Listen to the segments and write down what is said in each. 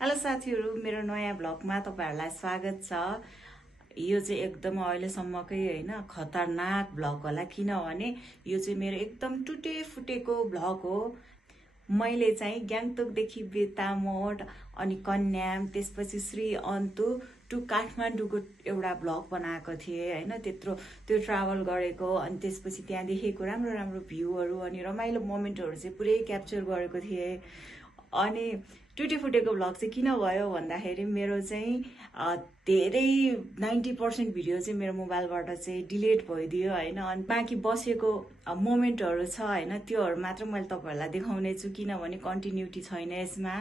Hello साथीहरु, मेरो नयाँ भ्लगमा तपाईहरुलाई स्वागत छ। यो चाहिँ एकदम अहिलेसम्मकै हैन खतरनाक भ्लग होला, किनभने यो चाहिँ मेरो एकदम टुटे फुटेको भ्लग हो। मैले चाहिँ ग्याङटोकदेखि बेतामोड अनि कन्याम त्यसपछि श्री अन्तु टु काठमाडौँको एउटा भ्लग बनाएको थिएँ हैन। त्यो ट्राभल गरेको अनि त्यसपछि त्यहाँ देखेको राम्रो राम्रो भ्यूहरु अनि रमाइलो मोमेन्टहरु चाहिँ पुरै क्याप्चर गरेको थिएँ। अनि टुटे फुटेको भ्लग चाहिँ किन भयो भन्दाखेरि मेरो चाहिँ धेरै 90% भिडियो चाहिँ मेरो मोबाइलबाट चाहिँ डिलिट भइदियो हैन। अनि बाँकी बसेको मोमेन्टहरु छ हैन, त्योहरु मात्र मैले तपाईहरुलाई देखाउने छु, किनभने कन्टिन्युटी छैन यसमा।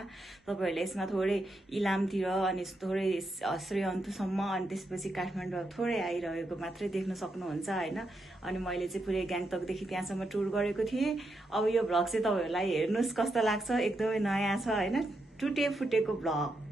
तपाईहरुले यसमा थोरै इलामतिर अनि थोरै श्री अन्तुसम्म अनि त्यसपछि काठमाडौँ थोरै आइरहेको मात्रै देख्न सक्नुहुन्छ हैन। अनि मैले चाहिँ पुरै ग्याङटोकदेखि त्यहाँसम्म टुर गरेको थिएँ। अब यो भ्लग चाहिँ तपाईहरुलाई हेर्नुस् कस्तो लाग्छ, एकदमै नयाँ छ हैन, टुटे फुटेको भ्लग।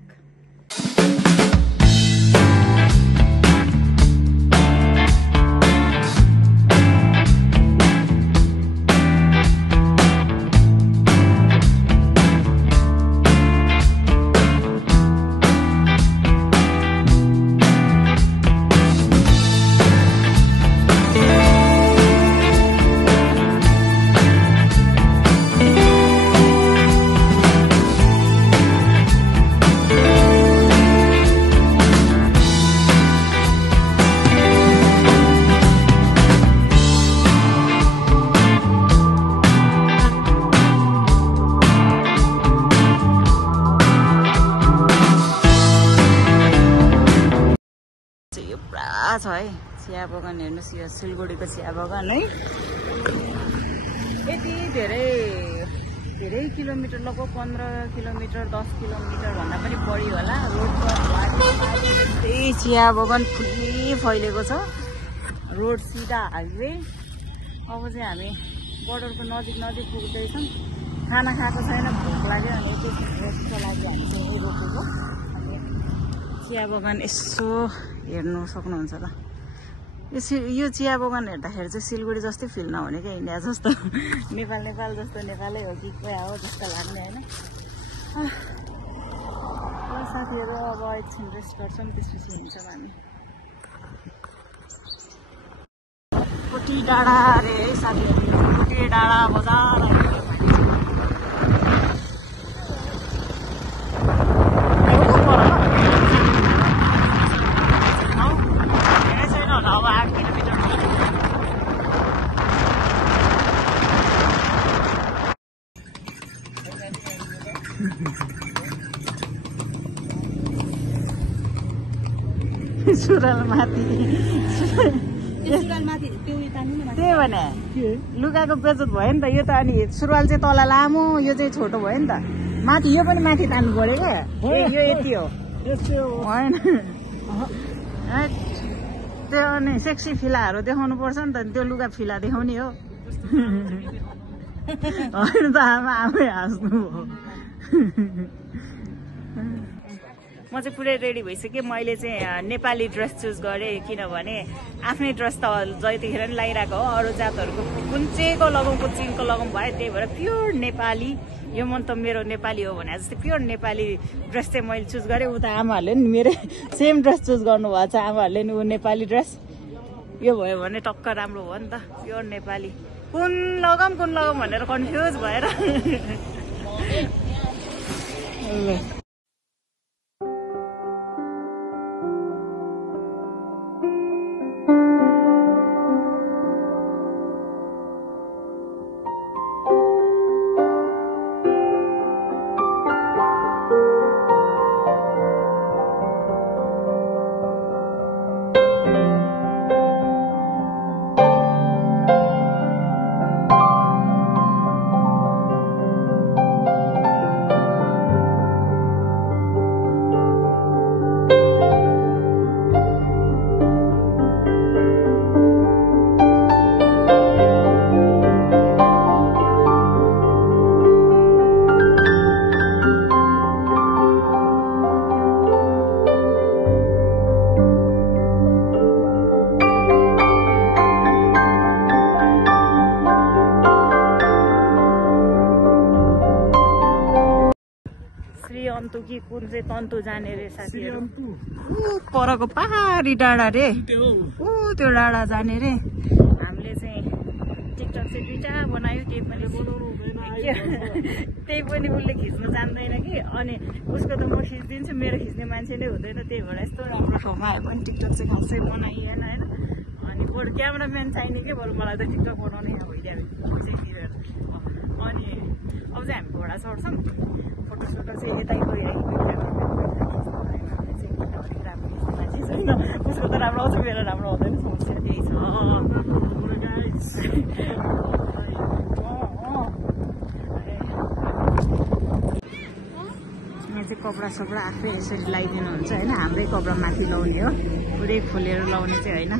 छ है चिया बगान, हेर्नुस् यो सिलगढीको चिया बगान है। यति धेरै किलोमिटर, लगभग 15 किलोमिटर 10 किलोमिटर भन्दा पनि बढी होला। रोडको त्यही चिया बगान फुल्ली फैलेको छ, रोड सिधा हाइवे। अब चाहिँ हामी बोर्डरको नजिक पुग्दैछौँ। खाना खाएको छैन, भोक लाग्यो अनि त्यसको लागि हामी चाहिँ रोकेको। चिया बगान यसो हेर्नु सक्नुहुन्छ त। यो चिया बगान हेर्दाखेरि चाहिँ सिलगढी जस्तै फिल नहुने क्या, इन्डिया जस्तो नेपाल जस्तो नेपालै हो कि क्या हो जस्तो लाग्ने होइन। साथीहरू अब एकछिन रेस्ट गर्छौँ, त्यसपछि हिँड्छौँ हामी। कोटी डाँडा अरे है साथीहरू, कोटी डाँडा बजार। सुरुवाल माथि त्यही भने लुगाको बेजत भयो नि त। यो त अनि सुरुवाल चाहिँ तल लामो, यो चाहिँ छोटो भयो नि त। माथि यो पनि माथि तान्नु पर्यो क्या, यो यति हो होइन। त्यो अनि सेक्सी फिलाहरू देखाउनु पर्छ नि त, त्यो लुगा फिला देखाउने हो होइन त। आमै हाँस्नु हो। म चाहिँ पुरै रेडी भइसकेँ। मैले चाहिँ नेपाली ड्रेस चुज गरेँ, किनभने आफ्नै ड्रेस त जतिखेर पनि लगाइरहेको हो। अरू जातहरूको कुन चिनको लगाउँ भयो, त्यही भएर प्योर नेपाली। यो मन त मेरो नेपाली हो भने जस्तै प्योर नेपाली ड्रेस चाहिँ मैले चुज गरेँ। उता आमाहरूले नि मेरै सेम ड्रेस चुज गर्नुभएको छ, आमाहरूले नि नेपाली ड्रेस। यो भयो भने टक्क राम्रो भयो नि त, प्योर नेपाली। कुन लगाऊँ भनेर कन्फ्युज भएर कुन चाहिँ तन्तु जाने रे साथीहरू परको पहाडी डाँडा रे त्यो डाँडा जाने रे हामीले चाहिँ टिकटक चाहिँ दुईटा बनायो त्यही पनि उसले खिच्नु जान्दैन कि अनि उसको त म खिचिदिन्छु मेरो खिच्ने मान्छे नै हुँदैन त्यही भएर यस्तो राम्रो ठाउँमा आयो पनि टिकटक चाहिँ खासै बनाइएन होइन अनि बरु क्यामेराम्यान चाहिने के बरु मलाई त टिकटक बनाउनै भइदियो पैसै तिरेर अनि अब चाहिँ हामी घोडा चढ्छौँ फोटोसोटो चाहिँ यतै गइरहेको उसको त राम्रो आउँछ मेरो राम्रो आउँदैन समस्या त्यही छ यहाँ चाहिँ कपडा सपडा आफै यसरी लगाइदिनुहुन्छ होइन हाम्रै कपडा माथि लाउने हो पुरै खोलेर लाउने चाहिँ होइन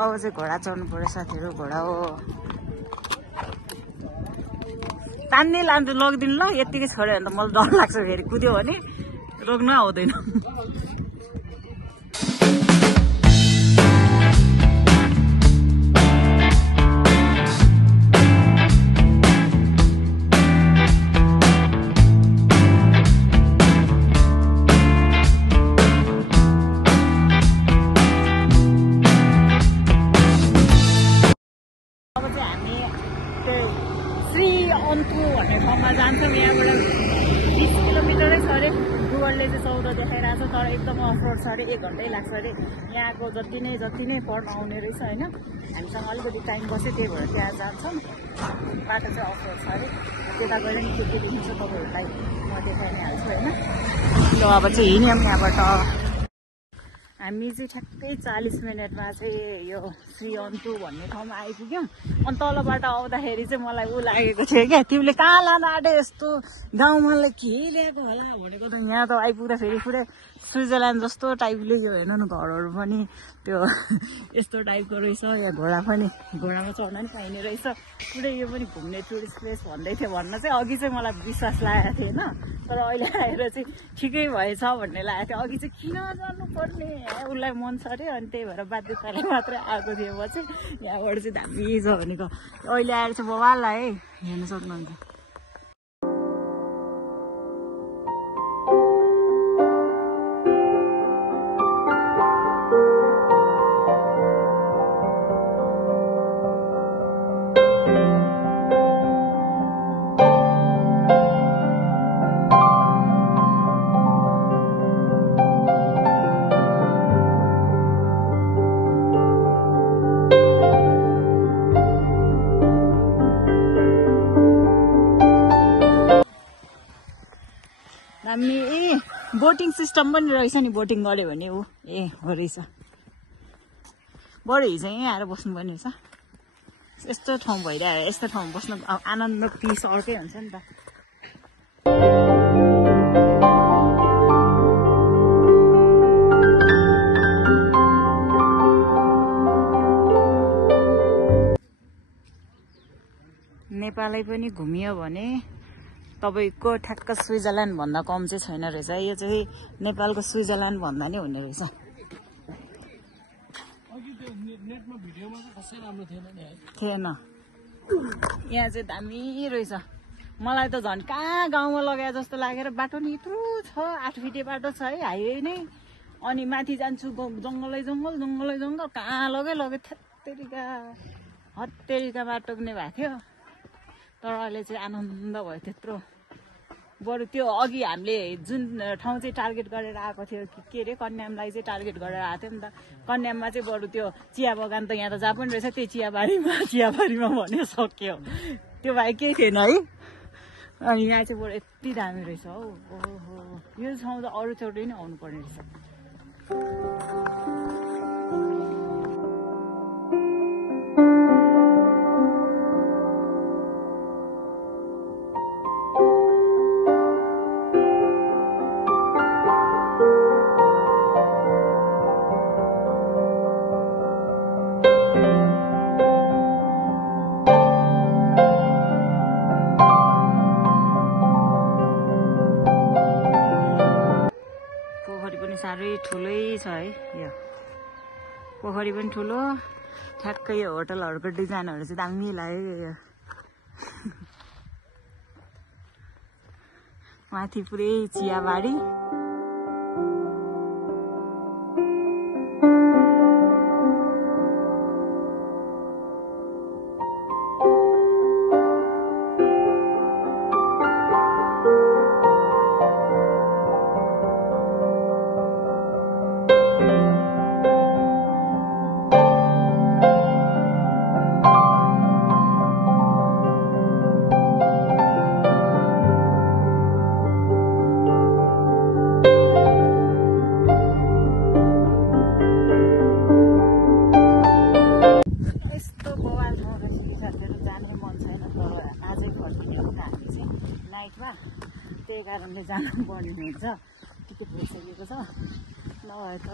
अब चाहिँ घोडा चढ्नु पर्यो साथीहरू घोडा हो तान्ने लान्छु लगिदिनु ल यत्तिकै छोड्यो भने त मलाई डर लाग्छ फेरि कुद्यो भने रोक्नु आउँदैन भन्ने ठाउँमा जान्छौँ यहाँबाट 20 किलोमिटरै छ अरे गुगलले चाहिँ 14 देखाइरहेको छ तर एकदम अफरोड छ अरे 1 घन्टै लाग्छ अरे यहाँको जति नै पढ्न आउने रहेछ होइन हामीसँग अलिकति टाइम बस्यो त्यही भएर त्यहाँ जान्छौँ बाटो चाहिँ अफरोड छ अरे त्यता गएर नि के देखिन्छ तपाईँहरूलाई म देखाइ नै हाल्छु होइन ल अब चाहिँ हिँड्यौँ यहाँबाट हामी चाहिँ ठ्याक्कै 40 मिनटमा चाहिँ यो श्री अन्तु भन्ने ठाउँमा आइपुग्यौँ अनि तलबाट आउँदाखेरि चाहिँ मलाई ऊ लागेको थियो क्या तिमीले कहाँ लान आँट्यो यस्तो गाउँमा के ल्याएको होला भनेको त यहाँ त आइपुग्दा फेरि पुरै स्विजरल्यान्ड जस्तो टाइपले यो हेर्नु न घरहरू पनि त्यो यस्तो टाइपको रहेछ यहाँ घोडामा चढ्न नि पाइने रहेछ पुरै यो पनि घुम्ने टुरिस्ट प्लेस भन्दै थियो भन्न चाहिँ अघि चाहिँ मलाई विश्वास लागेको थिएन तर अहिले आएर चाहिँ ठिकै भएछ भन्ने लागेको थियो अघि चाहिँ किन जानुपर्ने उसलाई मन छ अरे अनि त्यही भएर बाध्यताले मात्रै आएको थियो म चाहिँ यहाँबाट चाहिँ दामी छ भनेको अहिले आएर चाहिँ बवाल है हेर्न सक्नुहुन्छ हामी बोटिङ सिस्टम पनि रहेछ नि बोटिङ गऱ्यो भने ऊ हो रहेछ बरु हिजो यहीँ आएर बस्नुपर्ने रहेछ यस्तो ठाउँ भइरहेको यस्तो ठाउँमा बस्नु आनन्द पिस अर्कै हुन्छ नि त नेपालै पनि घुमियो भने तपाईको ठ्याक्क स्विजरल्यान्ड भन्दा कम चाहिँ छैन रहेछ यो चाहिँ नेपालको स्विजरल्यान्ड भन्दा नै हुने रहेछ थिएन यहाँ चाहिँ दामी रहेछ मलाई त झन् कहाँ गाउँमा लगाए जस्तो लागेर बाटो नि यत्रो छ 8 फिटे बाटो छ है हाइवे नै अनि माथि जान्छु जङ्गलै जङ्गल कहाँ लगे हत्तेरिका बाटो पनि भएको थियो तर अहिले चाहिँ आनन्द भयो त्यत्रो बरु त्यो अघि हामीले जुन ठाउँ चाहिँ टार्गेट गरेर आएको थियो के अरे कन्यामलाई चाहिँ टार्गेट गरेर आएको थियो नि त कन्याममा चाहिँ बरु त्यो चिया बगान त यहाँ त जहाँ पनि रहेछ त्यही चियाबारीमा भन्यो सक्यो त्यो भाइ केही थिएन है अनि यहाँ चाहिँ बरु यति दामी रहेछ हौ ओहो यो ठाउँ त अरूचोटि नै आउनु पर्ने रहेछ साह्रै ठुलै छ है यो पोखरी पनि ठुलो ठ्याक्कै यो होटलहरूको डिजाइनहरू चाहिँ दामी लाग्यो यो माथि पुरै चियाबारी त्यही कारणले जानु पर्ने हुन्छ टिकट भइसकेको छ नभए त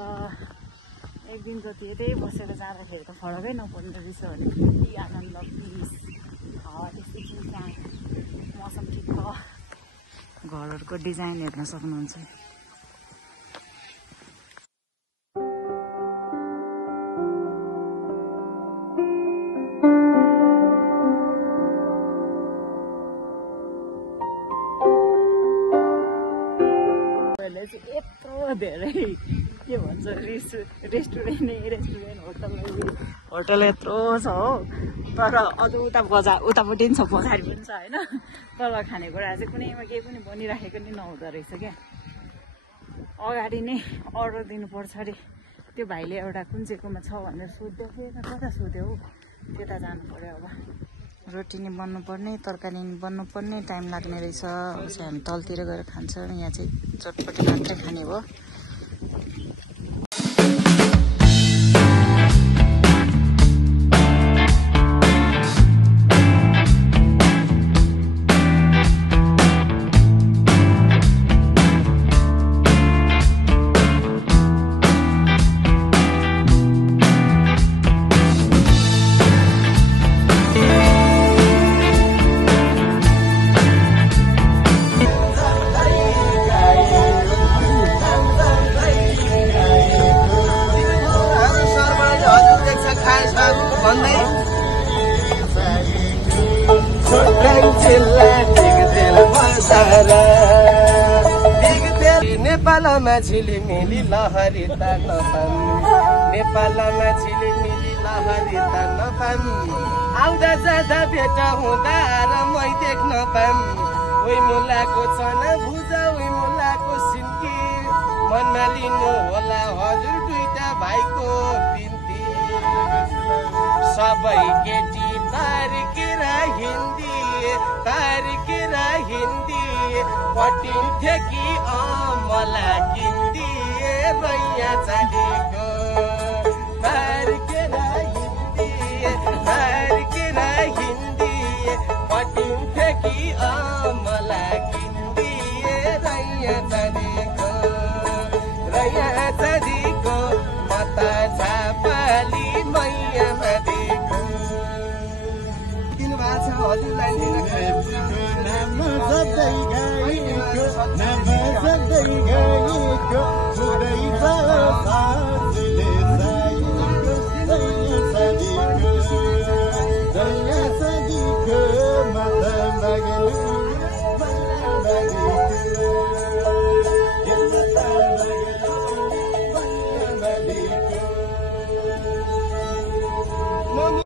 एक दिन जति यतै बसेर जाँदाखेरि त फरकै नपर्ने रहेछ भने यति आनन्द पिस हावा त्यस्तो चिन्ता मौसम ठिक छ घरहरूको डिजाइन हेर्न सक्नुहुन्छ यत्रो धेरै के भन्छ रेस्टुरेन्ट होटल यत्रो छ हो तर अझ उतापट्टि पनि छ पछाडि पनि छ होइन तल खानेकुरा चाहिँ कुनैमा केही पनि बनिराखेको नि नहुँदो रहेछ क्या अगाडि नै अर्डर दिनुपर्छ अरे त्यो भाइले एउटा कुन चाहिँकोमा छ भनेर सोध्दै थिएँ कता सोध्यो हौ त्यता जानु पर्यो अब रोटी नि बन्नुपर्ने तरकारी नि बन्नुपर्ने टाइम लाग्ने रहेछ अब चाहिँ हामी तलतिर गएर खान्छौँ यहाँ चाहिँ चटपटी मात्रै खाने भयो नेपालमा झिलिमिली लहरी तान्न पाऊँ नेपालमा झिलिमिली लहरी तान्न पाऊँ आउँदा जाँदा भेट हुँदा र मै देख्न पाऊँ उही मुलाको चना भुजा उही मुलाको सिन्की मनमा लिनु होला हजुर दुईटा भाइको बिन्ती सबै केटी तारिकेर हिन्दी पटिन्थे कि मलाई किन्दी रैया चाँदीको तारिकेर हिन्दी पटिन्थे कि मलाई किन्दी रैया चाँदीको मता झापाली मैया नदीको किन भएको छ हजुरलाई Thank you.